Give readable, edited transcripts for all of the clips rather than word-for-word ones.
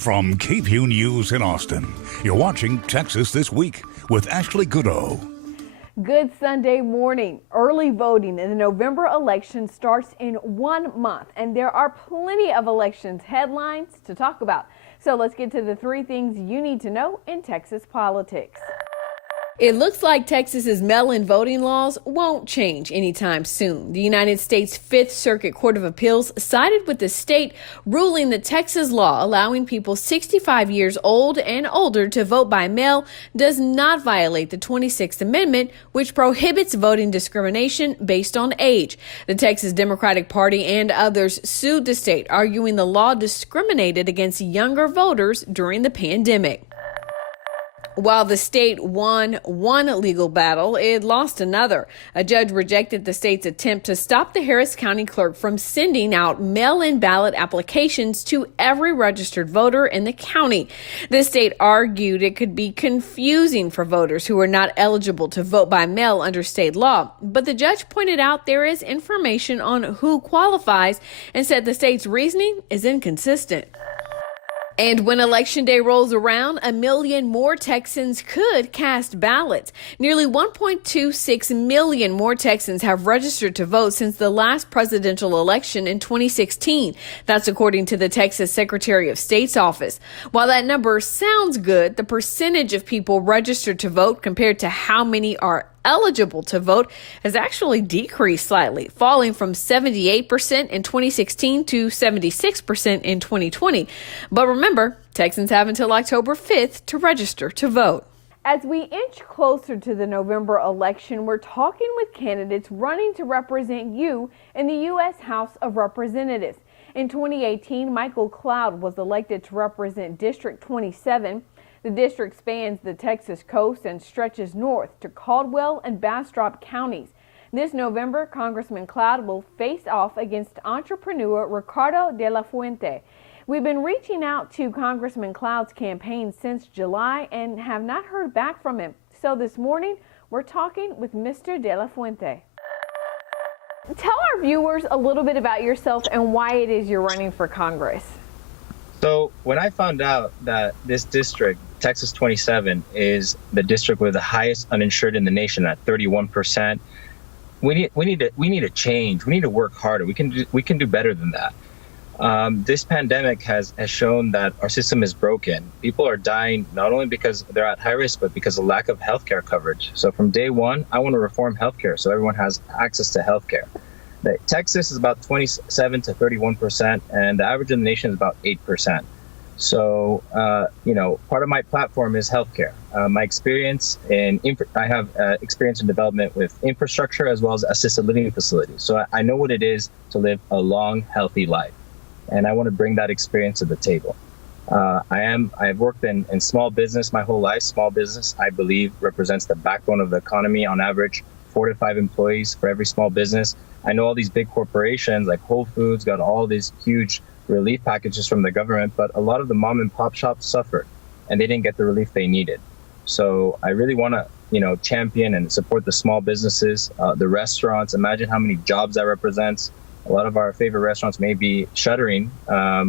From KVUE News in Austin, you're watching Texas This Week with Ashley Goodo. Good Sunday morning. Early voting in the November election starts in 1 month, and there are plenty of elections headlines to talk about. So let's get to the 3 things you need to know in Texas politics. It looks like Texas's mail-in voting laws won't change anytime soon. The United States Fifth Circuit Court of Appeals sided with the state, ruling that Texas law allowing people 65 years old and older to vote by mail does not violate the 26th Amendment, which prohibits voting discrimination based on age. The Texas Democratic Party and others sued the state, arguing the law discriminated against younger voters during the pandemic. While the state won one legal battle, it lost another. A judge rejected the state's attempt to stop the Harris County clerk from sending out mail-in ballot applications to every registered voter in the county. The state argued it could be confusing for voters who are not eligible to vote by mail under state law. But the judge pointed out there is information on who qualifies and said the state's reasoning is inconsistent. And when Election Day rolls around, 1 million more Texans could cast ballots. Nearly 1.26 million more Texans have registered to vote since the last presidential election in 2016. That's according to the Texas Secretary of State's office. While that number sounds good, the percentage of people registered to vote compared to how many are eligible to vote has actually decreased slightly, falling from 78% in 2016 to 76% in 2020. But remember, Texans have until October 5th to register to vote. As we inch closer to the November election, we're talking with candidates running to represent you in the U.S. House of Representatives. In 2018, Michael Cloud was elected to represent District 27. The district spans the Texas coast and stretches north to Caldwell and Bastrop counties. This November, Congressman Cloud will face off against entrepreneur Ricardo De La Fuente. We've been reaching out to Congressman Cloud's campaign since July and have not heard back from him. So this morning, we're talking with Mr. De La Fuente. Tell our viewers a little bit about yourself and why it is you're running for Congress. So when I found out that this district, Texas 27, is the district with the highest uninsured in the nation at 31%, we need a change. We need to work harder. We can do better than that. This pandemic has shown that our system is broken. People are dying not only because they're at high risk, but because of lack of healthcare coverage. So from day one, I want to reform healthcare so everyone has access to healthcare. Texas is about 27 to 31%, and the average in the nation is about 8%. So, part of my platform is healthcare. My experience I have experience in development with infrastructure as well as assisted living facilities. So I know what it is to live a long, healthy life, and I want to bring that experience to the table. I've worked in small business my whole life. Small business, I believe, represents the backbone of the economy. On average, 4 to 5 employees for every small business. I know all these big corporations like Whole Foods got all these huge relief packages from the government, but a lot of the mom and pop shops suffered and they didn't get the relief they needed. So I really want to, champion and support the small businesses, the restaurants. Imagine how many jobs that represents. A lot of our favorite restaurants may be shuttering. A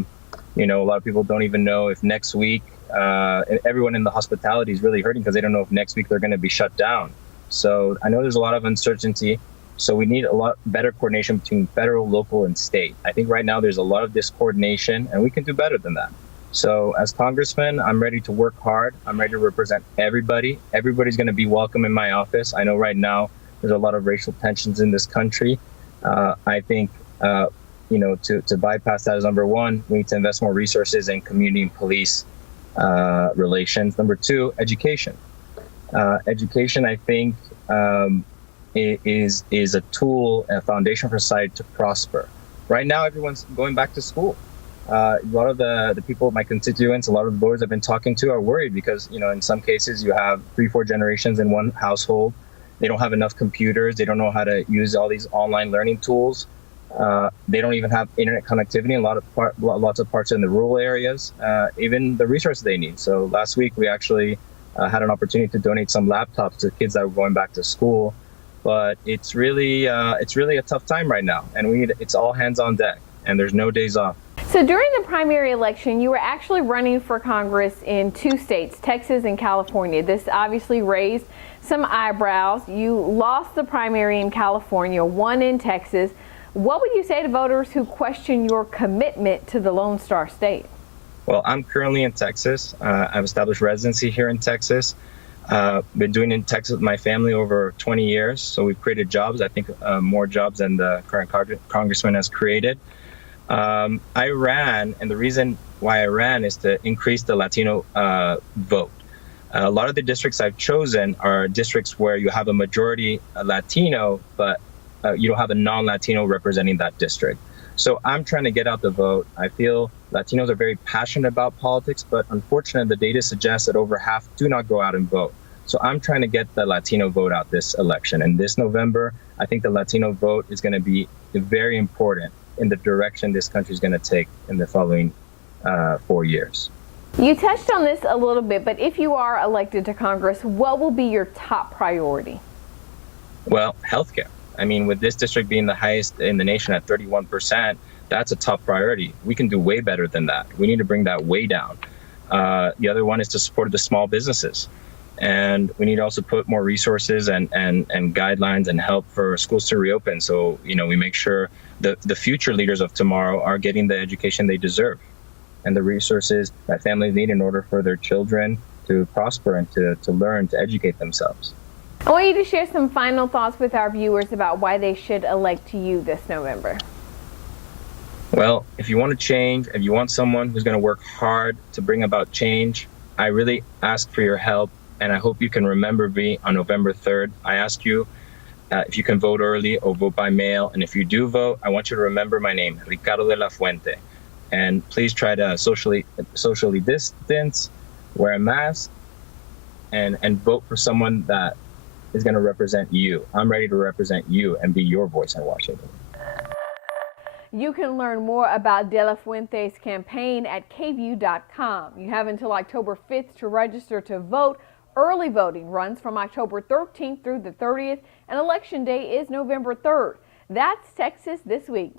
lot of people don't even know if next week, everyone in the hospitality is really hurting because they don't know if next week they're going to be shut down. So I know there's a lot of uncertainty. So we need a lot better coordination between federal, local, and state. I think right now there's a lot of discoordination, and we can do better than that. So as congressman, I'm ready to work hard. I'm ready to represent everybody. Everybody's going to be welcome in my office. I know right now there's a lot of racial tensions in this country. I think, to bypass that is number one, we need to invest more resources in community and police relations. Number two, education. Education, I think, is a tool and a foundation for society to prosper. Right now, everyone's going back to school. A lot of the people, my constituents, a lot of the lawyers I've been talking to are worried because, in some cases you have 3-4 generations in one household. They don't have enough computers. They don't know how to use all these online learning tools. They don't even have internet connectivity in lots of parts in the rural areas, even the resources they need. So last week we actually had an opportunity to donate some laptops to kids that were going back to school. But it's really a tough time right now, and it's all hands on deck. and there's no days off. So during the primary election, you were actually running for Congress in 2 states, Texas and California. This obviously raised some eyebrows. You lost the primary in California, won in Texas. What would you say to voters who question your commitment to the Lone Star State? Well, I'm currently in Texas. I've established residency here in Texas. Been doing in Texas with my family over 20 years. So we've created jobs, I think more jobs than the current congressman has created. I ran, and the reason why I ran is to increase the Latino vote. A lot of the districts I've chosen are districts where you have a majority Latino, but you don't have a non-Latino representing that district. So I'm trying to get out the vote. I feel Latinos are very passionate about politics, but unfortunately the data suggests that over half do not go out and vote. So I'm trying to get the Latino vote out this election. And this November, I think the Latino vote is going to be very important in the direction this country is going to take in the following 4 years. You touched on this a little bit, but if you are elected to Congress, what will be your top priority? Well, healthcare. I mean, with this district being the highest in the nation at 31%, that's a top priority. We can do way better than that. We need to bring that way down. The other one is to support the small businesses. And we need to also put more resources and guidelines and help for schools to reopen. So, we make sure the future leaders of tomorrow are getting the education they deserve and the resources that families need in order for their children to prosper and to learn, to educate themselves. I want you to share some final thoughts with our viewers about why they should elect you this November. Well, if you want to change, if you want someone who's going to work hard to bring about change, I really ask for your help. And I hope you can remember me on November 3rd. I ask you if you can vote early or vote by mail. And if you do vote, I want you to remember my name, Ricardo De La Fuente. And please try to socially distance, wear a mask, and vote for someone that is going to represent you. I'm ready to represent you and be your voice in Washington. You can learn more about De La Fuente's campaign at KVUE.com. You have until October 5th to register to vote. Early voting runs from October 13th through the 30th, and Election Day is November 3rd. That's Texas This Week.